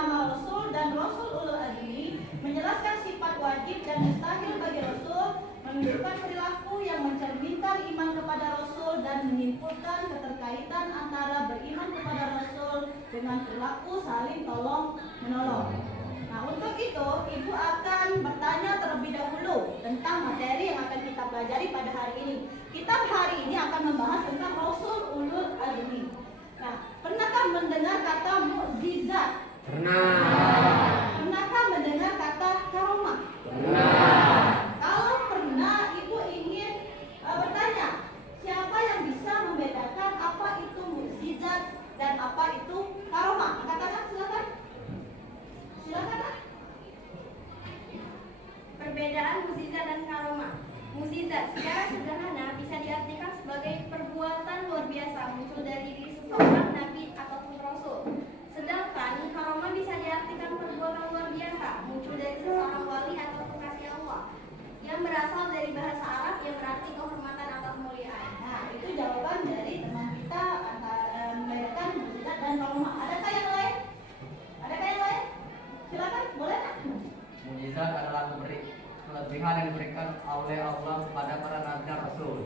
nama-nama Rasul dan Rasul ulul azmi, menjelaskan sifat wajib dan mustahil bagi Rasul, menunjukkan perilaku yang mencerminkan iman kepada Rasul dan menyimpulkan keterkaitan antara beriman kepada Rasul dengan perilaku saling tolong menolong. Nah, untuk itu Ibu akan bertanya terlebih dahulu tentang materi yang akan kita pelajari pada hari ini. Kita hari ini akan membahas tentang Rasul ulul azmi. Nah, pernahkah mendengar kata mukjizat? Pernah. Pernahkah mendengar kata karomah? Pernah. Kalau pernah, Ibu ingin bertanya, siapa yang bisa membedakan apa itu mukjizat dan apa itu karomah? Katakan, silakan. Silakan, Kak. Perbedaan mukjizat dan karomah. Mukjizat secara sederhana bisa diartikan sebagai perbuatan luar biasa muncul dari diri seseorang nabi ataupun rasul. Sedangkan karomah bisa diartikan perbuatan luar biasa muncul dari seseorang wali atau kekasih Allah yang berasal dari bahasa Arab yang berarti kehormatan atau kemuliaan. Nah, itu jawaban dari teman kita antara membedakan mukjizat dan karomah. Adakah yang lain? Adakah yang lain? Silakan, boleh Kak? Mukjizat adalah kelebihan yang diberikan oleh Allah kepada para nabi dan rasul.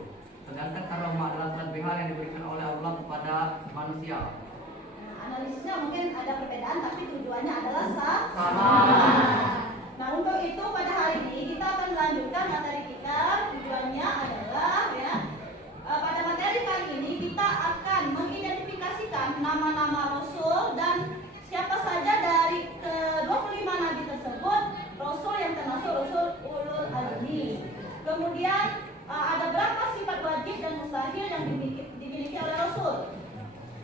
Sedangkan karomah adalah kelebihan yang diberikan oleh Allah kepada manusia. Nah, analisisnya mungkin ada perbedaan, tapi tujuannya adalah Sama. Nah, untuk itu pada hari ini kita akan melanjutkan materi kita. Tujuannya adalah pada materi kali ini kita akan mengidentifikasikan nama-nama Rasul dan siapa saja dari ke-25 nabi tersebut Rasul yang termasuk Rasul ulul azmi. Kemudian ada berapa sifat wajib dan mustahil yang dimiliki oleh Rasul.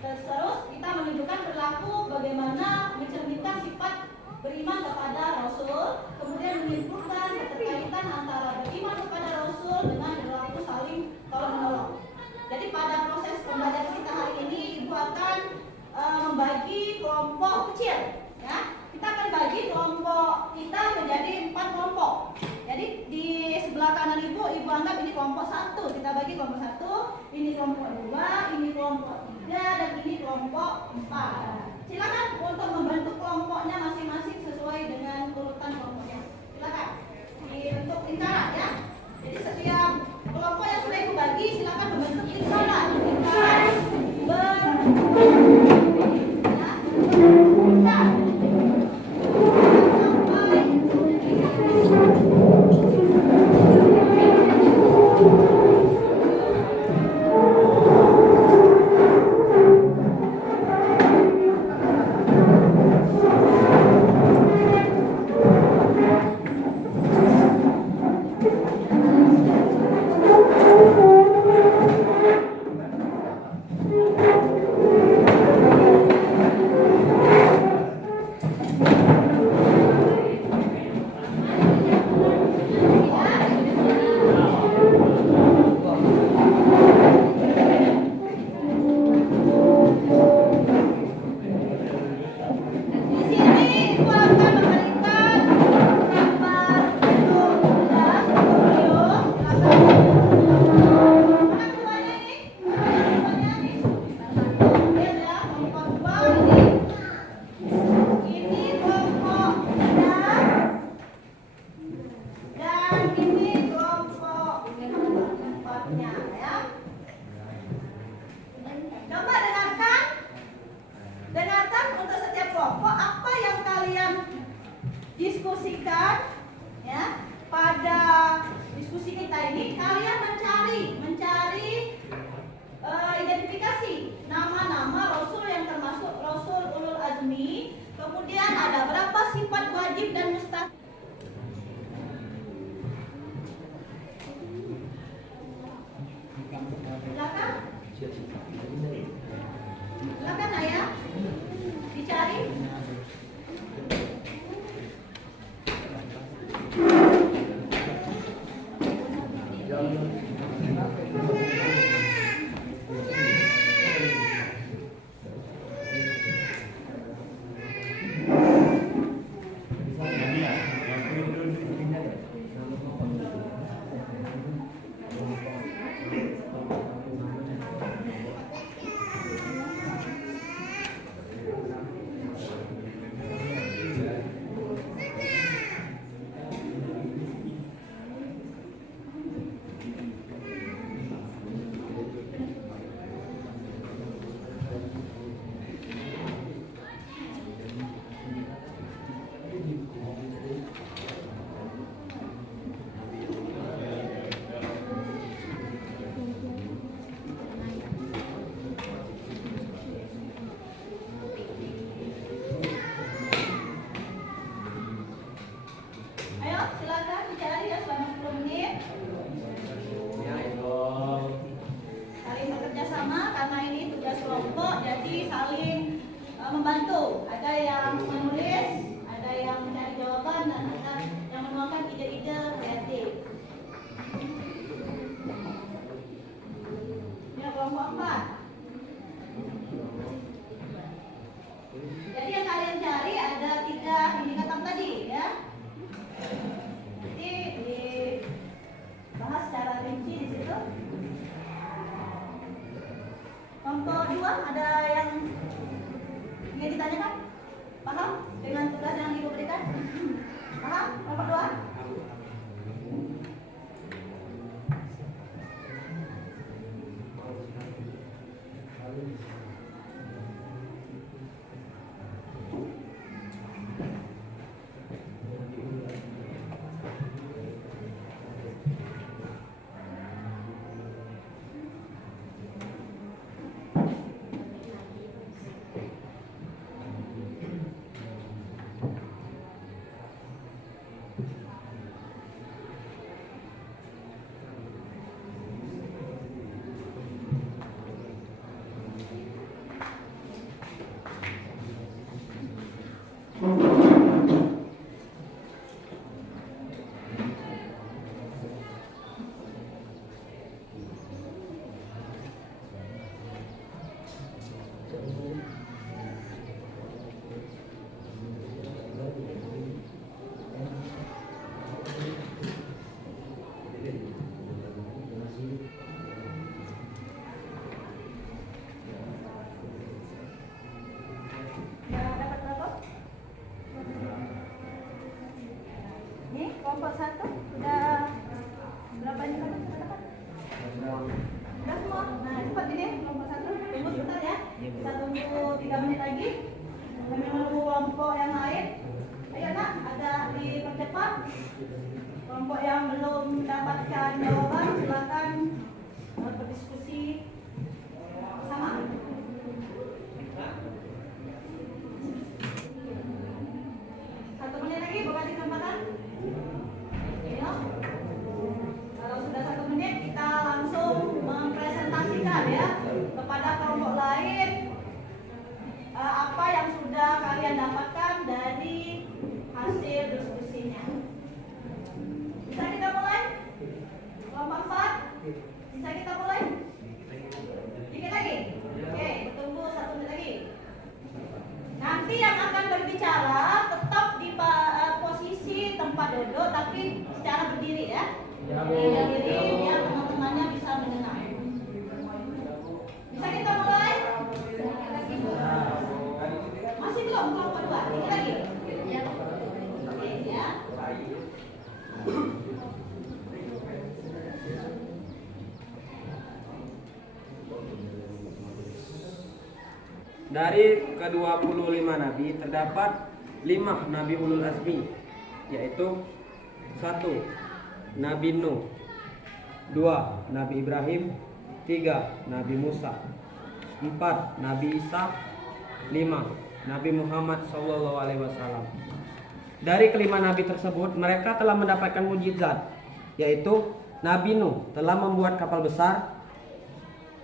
Terus kita menunjukkan perilaku bagaimana mencerminkan sifat beriman kepada Rasul, kemudian menyimpulkan keterkaitan antara beriman kepada Rasul dengan perilaku saling tolong menolong. Jadi pada proses pembelajaran kita hari ini Ibu akan membagi kelompok kecil, ya. Kita akan bagi kelompok kita menjadi 4 kelompok. Jadi di sebelah kanan Ibu anggap ini kelompok 1. Kita bagi kelompok 1, ini kelompok 2, ini kelompok 3, dan ini kelompok 4. Silakan untuk membentuk kelompoknya masing-masing sesuai dengan urutan kelompoknya. Silakan dibentuk lingkaran, ya. Jadi setiap kelompok yang sudah Ibu bagi silakan membentuk lingkaran. Lingkaran diskusikan, ya. Pada diskusi kita ini kalian mencari identifikasi nama-nama Rasul yang termasuk Rasul ulul azmi. Kemudian ada berapa sifat wajib dan mustahil. Silakan Ayah dicari. membantu. Ada yang menulis, ada yang mencari jawaban, dan ada yang menuangkan ide-ide kreatif. Ini kelompok 4. Jadi yang kalian cari ada 3 indikator tadi ya. Nanti dibahas secara rinci di situ. Kelompok 2 ada yang ingin ditanyakan? Paham dengan tugas yang Ibu berikan? Paham? Kelompok 2? Kelompok 1 sudah berapa ini kan? Sudah semua. Nah, cepat ini kelompok 1. Tunggu sebentar ya. Kita tunggu 3 menit lagi. Kami menunggu kelompok yang lain. Ayo nak, agak dipercepat. Kelompok yang belum mendapatkan jawaban silakan berdiskusi sama. Satu menit lagi, buka kesempatan. Kalau sudah 1 menit kita langsung mempresentasikan ya kepada kelompok lain apa yang sudah kalian dapatkan dari hasil diskusinya. Bisa kita mulai? Kelompok 4? Bisa kita mulai? Dikit lagi? Oke, tunggu 1 menit lagi. Nanti yang akan berbicara tetap di posisi tempat duduk tapi secara berdiri ya. Berdiri biar teman-temannya bisa mendengar. Bisa kita mulai? Masih belum kelompok 2? Dikit lagi? Oke ya. Dari ke-25 nabi terdapat 5 nabi ulul azmi, yaitu 1. Nabi Nuh, 2. Nabi Ibrahim, 3. Nabi Musa, 4. Nabi Isa, 5. Nabi Muhammad SAW. Dari kelima nabi tersebut mereka telah mendapatkan mujizat, yaitu Nabi Nuh telah membuat kapal besar,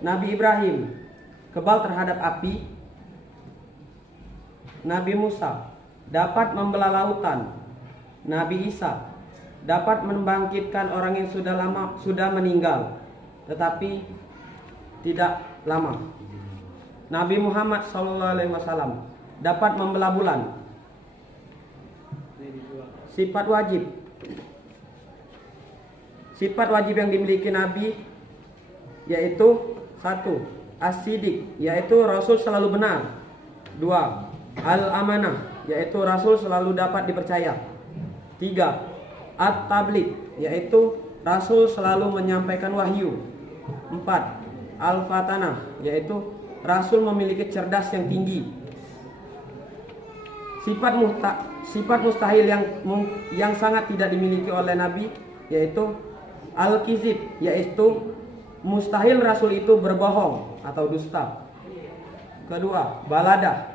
Nabi Ibrahim kebal terhadap api, Nabi Musa dapat membelah lautan, Nabi Isa dapat membangkitkan orang yang sudah meninggal tetapi tidak lama, Nabi Muhammad SAW dapat membelah bulan. Sifat wajib yang dimiliki Nabi yaitu 1. As-Siddiq, yaitu Rasul selalu benar. 2. Al-Amanah, yaitu Rasul selalu dapat dipercaya. 3. At-Tabligh, yaitu Rasul selalu menyampaikan wahyu. 4. Al-Fatanah, yaitu Rasul memiliki cerdas yang tinggi. Sifat mustahil yang sangat tidak dimiliki oleh Nabi yaitu Al-Kizib, yaitu mustahil Rasul itu berbohong atau dusta. Kedua, Baladah,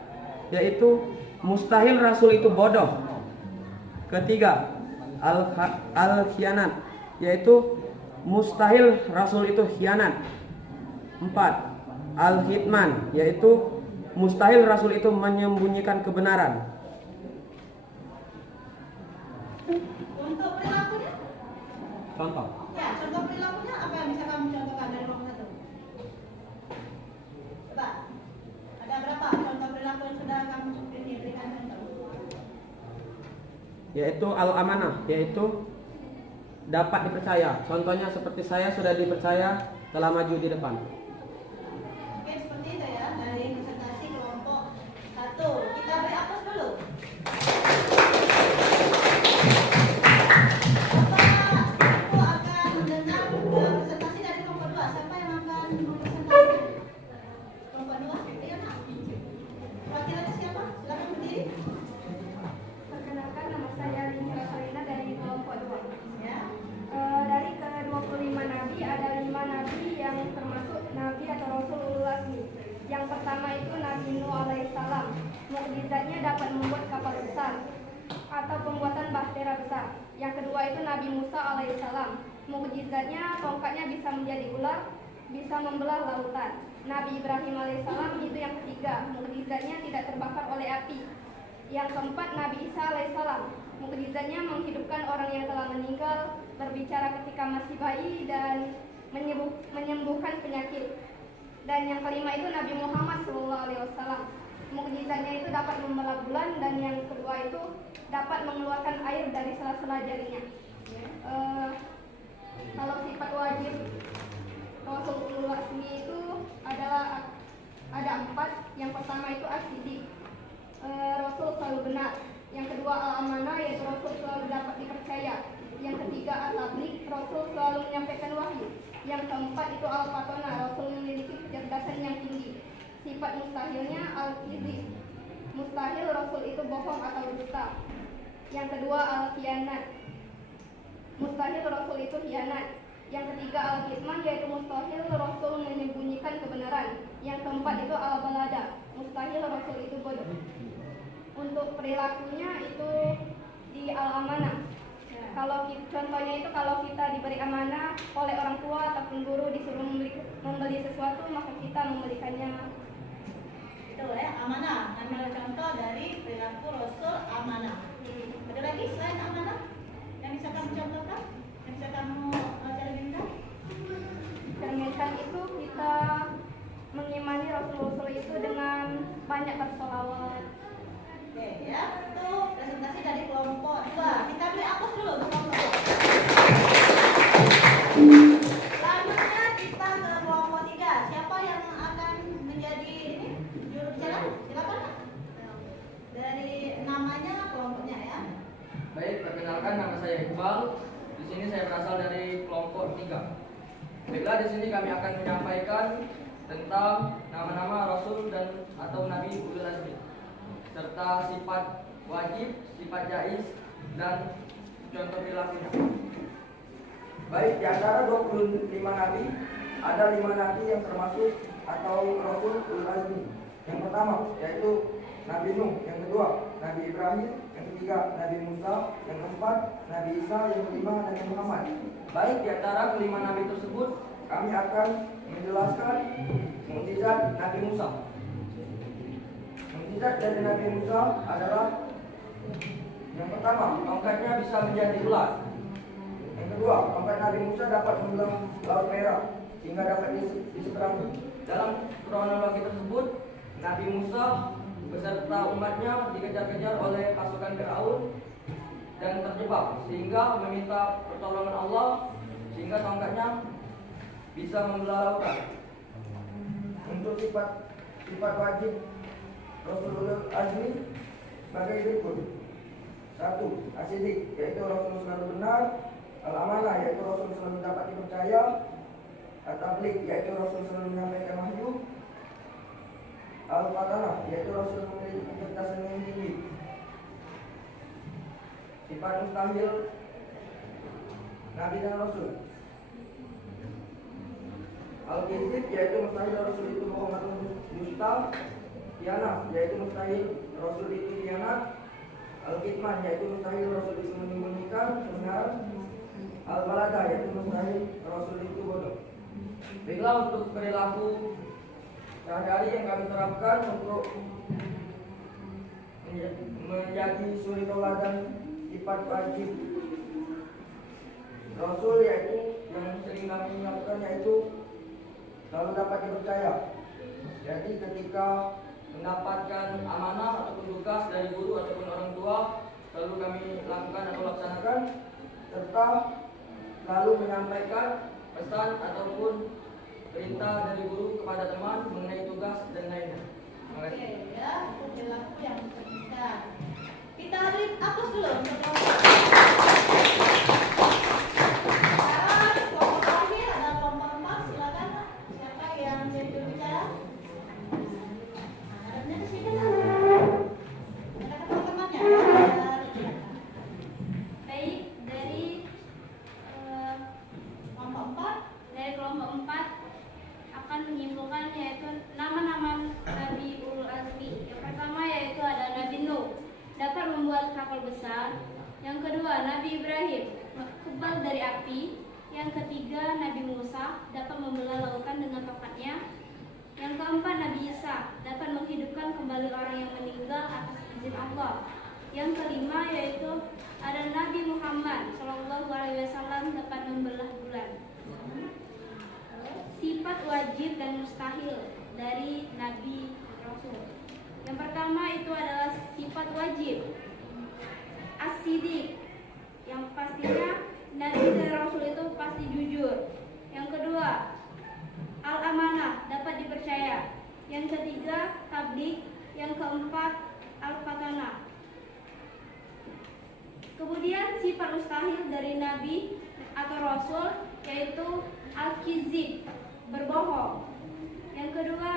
yaitu mustahil Rasul itu bodoh. Ketiga, Al-Khianat, yaitu mustahil Rasul itu khianat. 4. Al-Hitman, yaitu mustahil Rasul itu menyembunyikan kebenaran. Untuk perilakunya? Contoh. Ya, contoh perilakunya apa yang bisa kamu contohkan dari kelompok 1? Coba. Ada berapa contoh perilaku yang sudah kamu berikan contoh? Yaitu al-amanah, yaitu dapat dipercaya. Contohnya seperti saya sudah dipercaya telah maju di depan. Oke, seperti itu ya dari presentasi kelompok 1. Kita beri aplaus dulu. Bapak Ibu akan mendengar presentasi dari kelompok 2. Siapa yang akan mempresentasikan? Kelompok 2? Iya, Nak. Perwakilannya siapa? Silakan berdiri. Perkenalkan, nama saya Lini Rasulina dari kelompok 2. Ya. Dari ke-25 nabi ada 5 nabi yang termasuk nabi atau rasul ulul azmi. Yang pertama itu Nabi Nuh alaihissalam. Mukjizatnya dapat membuat kapal besar atau pembuatan bahtera besar. Yang kedua itu Nabi Musa alaihissalam. Mukjizatnya tongkatnya bisa menjadi ular, bisa membelah lautan. Nabi Ibrahim alaihissalam itu yang ketiga. Mukjizatnya tidak terbakar oleh api. Yang keempat Nabi Isa alaihissalam. Mukjizatnya menghidupkan orang yang telah meninggal, berbicara ketika masih bayi, dan menyembuhkan penyakit. Dan yang kelima itu Nabi Muhammad SAW. Mukjizatnya itu dapat membelah bulan, dan yang kedua itu dapat mengeluarkan air dari sela-sela jarinya. Kalau sifat wajib Rasul ulul azmi itu adalah ada 4. Yang pertama itu as-siddiq, Rasul selalu benar. Yang kedua al-amanah, yaitu Rasul selalu dapat dipercaya. Yang ketiga at-tabligh, Rasul selalu menyampaikan wahyu. Yang keempat itu al-fatona, Rasul memiliki kecerdasan yang tinggi. Sifat mustahilnya al-kizib, mustahil Rasul itu bohong atau dusta. Yang kedua al-khianat, mustahil Rasul itu khianat. Yang ketiga al-kitman, yaitu mustahil Rasul menyembunyikan kebenaran. Yang keempat itu al-balada, mustahil Rasul itu bodoh. Untuk perilakunya itu di al-amanah. Contohnya itu kalau kita diberi amanah oleh orang tua ataupun guru disuruh membeli sesuatu, maka kita membelikannya. Itu ya, amanah. Ambil contoh dari perilaku Rasul amanah. Ada lagi selain amanah yang bisa kamu contohkan? Yang bisa kamu cerminkan? Cerminkan itu kita mengimani Rasul-Rasul itu dengan banyak bersolawat. Oke ya, itu presentasi dari kelompok 2. Kita beri aplaus dulu untuk kelompok 2. Selanjutnya kita ke kelompok 3. Siapa yang akan menjadi ini juru bicara? Silakan. Dari namanya kelompoknya ya. Baik, perkenalkan nama saya Iqbal. Di sini saya berasal dari kelompok 3. Baiklah, di sini kami akan menyampaikan tentang nama-nama Rasul dan atau Nabi ulul azmi, serta sifat wajib, sifat jaiz, dan contoh perilakunya. Baik, di antara 25 nabi, ada 5 nabi yang termasuk atau Rasul ulul azmi. Yang pertama yaitu Nabi Nuh, yang kedua Nabi Ibrahim, yang ketiga Nabi Musa, yang keempat Nabi Isa, yang kelima Nabi Muhammad. Baik, di antara kelima nabi tersebut kami akan menjelaskan mukjizat Nabi Musa. Mukjizat dari Nabi Musa adalah yang pertama, tongkatnya bisa menjadi ular. Yang kedua, tongkat Nabi Musa dapat membelah Laut Merah sehingga dapat diseberangi. Dalam kronologi tersebut, Nabi Musa beserta umatnya dikejar-kejar oleh pasukan Firaun dan terjebak sehingga meminta pertolongan Allah sehingga tongkatnya bisa membelah lautan. Untuk sifat wajib Rasul ulul azmi sebagai berikut. 1. As-siddiq, yaitu Rasul selalu benar. Al-amanah, yaitu Rasul selalu dapat dipercaya. At-tabligh, yaitu Rasul selalu menyampaikan wahyu. Al-fatanah, yaitu Rasul memiliki kecerdasan yang tinggi. Sifat mustahil Nabi dan Rasul. Al-kizib, yaitu mustahil Rasul itu bohong atau dusta. Khianat, yaitu mustahil Rasul itu khianat. Al-kitman, yaitu mustahil Rasul itu menyembunyikan kebenaran. Al-balada, yaitu mustahil Rasul itu bodoh. Baiklah, untuk perilaku Sehari-hari yang kami terapkan untuk menjadi suri teladan sifat wajib Rasul, yaitu yang sering kami lakukan yaitu selalu dapat dipercaya. Jadi ketika mendapatkan amanah ataupun tugas dari guru ataupun orang tua, selalu kami lakukan atau laksanakan, serta selalu menyampaikan pesan ataupun perintah dari guru kepada teman mengenai tugas dan lainnya. Terima kasih. Oke, ya, itu perilaku yang diperlukan. Kita lihat atas dulu untuk sekarang kelompok terakhir ada kelompok 4. Silakan, siapa yang jadi berbicara? Hadapnya ke sini lah. Ada teman-temannya. Silakan. Baik, dari Kelompok 4. kelompok 4 akan menyimpulkan yaitu nama-nama Nabi Ulul Azmi. Yang pertama yaitu ada Nabi Nuh, dapat membuat kapal besar. Yang kedua Nabi Ibrahim, kebal dari api. Yang ketiga Nabi Musa, dapat membelah lautan dengan tongkatnya. Yang keempat Nabi Isa, dapat menghidupkan kembali orang yang meninggal atas izin Allah. Yang kelima yaitu ada Nabi Muhammad SAW, dapat membelah bulan. Sifat wajib dan mustahil dari Nabi Rasul. Yang pertama itu adalah sifat wajib, as-sidiq, yang pastinya Nabi dan Rasul itu pasti jujur. Yang kedua, al-amanah, dapat dipercaya. Yang ketiga, tabligh. Yang keempat, al-fatanah. Kemudian sifat mustahil dari Nabi atau Rasul yaitu al-kizib, berbohong. Yang kedua,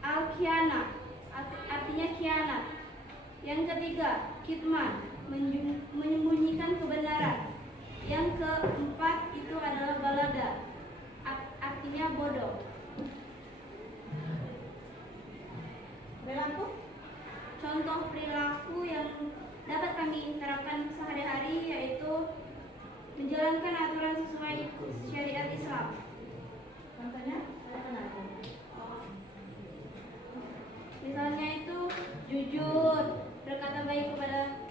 al-khianah, artinya khianat. Yang ketiga, kitman, menyembunyikan kebenaran. Yang keempat itu adalah balada, artinya bodoh. Perilaku? Contoh perilaku yang dapat kami terapkan sehari-hari yaitu menjalankan aturan sesuai syariat Islam. Contohnya? Ada perilaku. Misalnya itu jujur, berkata baik kepada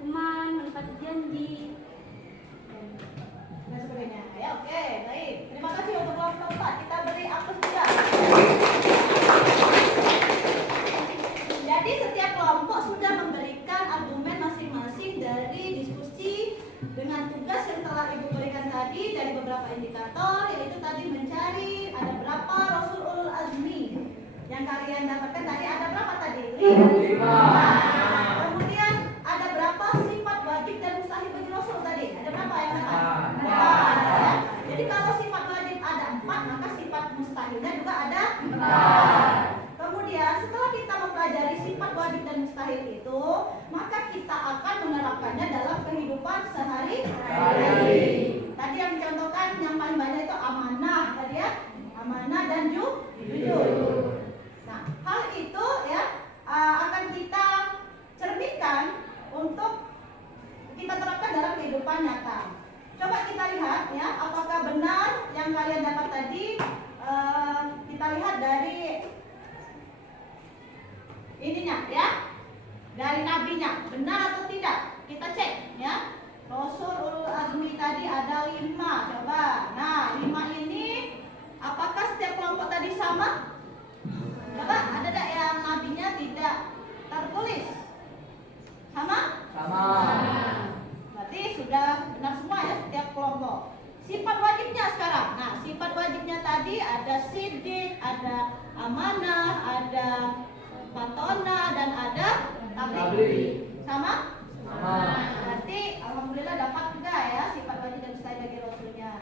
teman, menepati janji. Dan sebagainya. Ya, oke, baik. Terima kasih untuk kelompok 4. Kita beri aplaus juga. Jadi setiap kelompok sudah memberikan argumen masing-masing dari diskusi dengan tugas yang telah Ibu berikan tadi dari beberapa indikator, yaitu tadi mencari ada berapa Rasul Ulul Azmi yang kalian dapatkan tadi, ada berapa tadi? 5. Kemudian ada berapa sifat wajib dan mustahil bagi Rasul tadi? Ada berapa yang dapat? 4. Ya. Jadi kalau sifat wajib ada 4, maka sifat mustahilnya juga ada 4. Kemudian setelah kita mempelajari sifat wajib dan mustahil itu, maka kita akan menerapkannya dalam kehidupan sehari-hari. Tadi yang dicontohkan yang paling banyak itu amanah tadi ya, amanah dan jujur. Nah, hal itu ya akan kita cerminkan untuk kita terapkan dalam kehidupan nyata. Coba kita lihat ya, apakah benar yang kalian dapat tadi. Kita lihat dari ininya ya, dari nabinya, benar atau tidak? Kita cek ya. Rasul Ulul Azmi tadi ada 5. Coba. Nah, 5 ini apakah setiap kelompok tadi sama? Coba, ada tak yang nabinya tidak tertulis? Sama? Sama. Berarti sudah benar semua ya setiap kelompok. Sifat wajibnya sekarang. Nah, sifat wajibnya tadi ada sidik, ada amanah, ada patona, dan ada tabligh. Sama? Sama. Berarti alhamdulillah dapat juga ya sifat wajib dan mustahil bagi Rasulnya.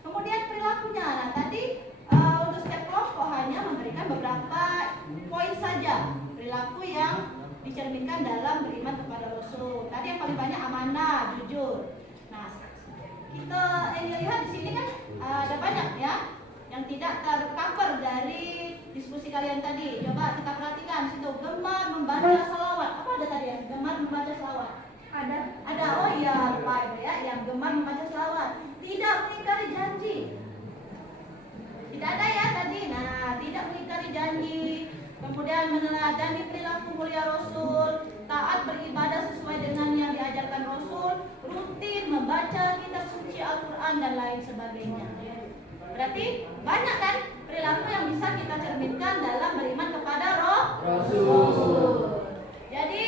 Kemudian perilakunya. Nah, tadi untuk setiap kelompok hanya memberikan beberapa poin saja perilaku yang dicerminkan dalam beriman kepada Rasul. Tadi yang paling banyak amanah, jujur. Nah, kita lihat di sini kan ada banyak ya yang tidak tercover dari diskusi kalian tadi. Coba kita perhatikan situ, gemar membaca selawat. Apa ada tadi ya? Gemar membaca selawat. Ada. Oh iya, lupa itu ya, yang gemar membaca selawat. Tidak mengingkari janji. Tidak ada ya tadi. Nah, tidak mengingkari janji, rutin membaca kitab suci Al-Quran dan lain sebagainya. Berarti banyak kan perilaku yang bisa kita cerminkan dalam beriman kepada Rasul. Jadi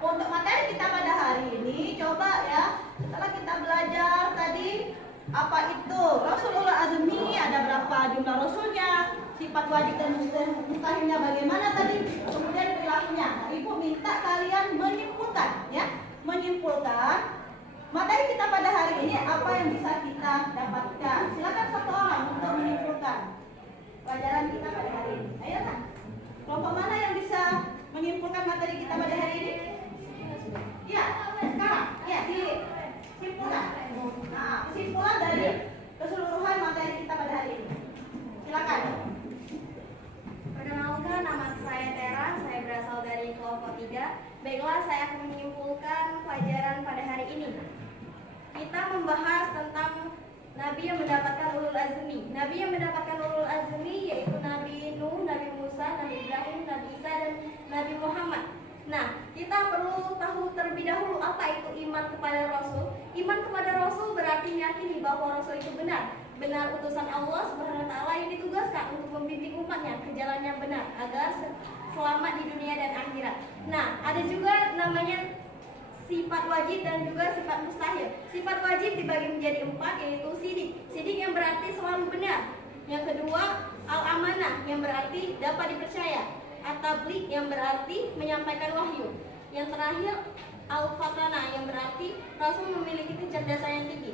untuk materi kita pada hari ini, coba ya, setelah kita belajar tadi apa itu Rasulullah Azmi, ada berapa jumlah Rasulnya, sifat wajib dan mustahilnya bagaimana tadi, kemudian perilakunya. Nah, Ibu minta kalian menyimpulkan ya, menyimpulkan materi kita pada hari ini apa yang bisa kita dapatkan. Silakan satu orang untuk menyimpulkan pelajaran kita pada hari ini. Ayo kan, kelompok mana yang bisa menyimpulkan materi kita pada hari ini? Ya, sekarang ya disimpulkan. Nah, kesimpulan dari keseluruhan materi kita pada hari ini. Silakan. Perkenalkan, nama saya Tera, saya berasal dari kelompok 3. Baiklah, saya akan menyimpulkan pelajaran pada hari ini. Kita membahas tentang Nabi yang mendapatkan ulul azmi. Nabi yang mendapatkan ulul azmi yaitu Nabi Nuh, Nabi Musa, Nabi Ibrahim, Nabi Isa, dan Nabi Muhammad. Nah, kita perlu tahu terlebih dahulu apa itu iman kepada Rasul. Iman kepada Rasul berarti meyakini bahwa Rasul itu benar utusan Allah Subhanahu wa taala yang ditugaskan untuk membimbing umatnya ke jalan yang benar agar selamat di dunia dan akhirat. Nah, ada juga namanya sifat wajib dan juga sifat mustahil. Sifat wajib dibagi menjadi 4, yaitu sidik. Sidik yang berarti selalu benar. Yang kedua, al-amanah yang berarti dapat dipercaya. At-tabligh yang berarti menyampaikan wahyu. Yang terakhir, al-fatana yang berarti Rasul memiliki kecerdasan yang tinggi.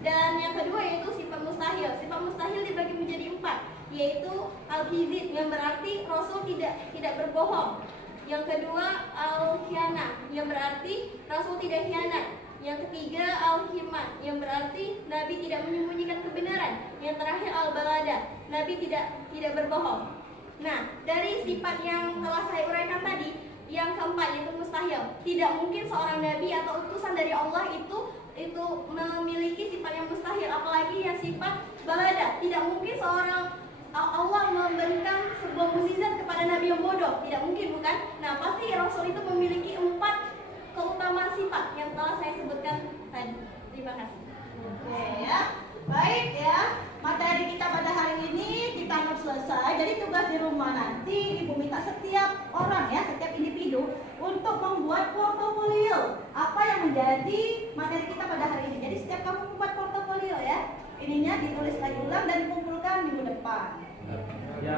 Dan yang kedua yaitu sifat mustahil. Sifat mustahil dibagi menjadi 4, yaitu al-kizib yang berarti Rasul tidak berbohong. Yang kedua al-khianah yang berarti Rasul tidak khianat. Yang ketiga al-himan yang berarti Nabi tidak menyembunyikan kebenaran. Yang terakhir al-balada, Nabi tidak berbohong. Nah, dari sifat yang telah saya uraikan tadi, yang keempat yaitu mustahil. Tidak mungkin seorang nabi atau utusan dari Allah itu memiliki sifat yang mustahil, apalagi yang sifat balada. Tidak mungkin seorang Allah memberikan sebuah mukjizat kepada nabi yang bodoh. Tidak mungkin, bukan? Nah, pasti Rasul itu memiliki 4 keutamaan sifat yang telah saya sebutkan tadi. Terima kasih. Oke ya. Baik ya. Materi kita pada hari ini kita harus selesai. Jadi tugas di rumah nanti Ibu minta setiap orang ya, setiap individu untuk membuat portofolio apa yang menjadi materi kita pada hari ini. Jadi setiap kamu membuat portofolio ya, ininya ditulis lagi ulang dan dikumpulkan minggu depan. Ya.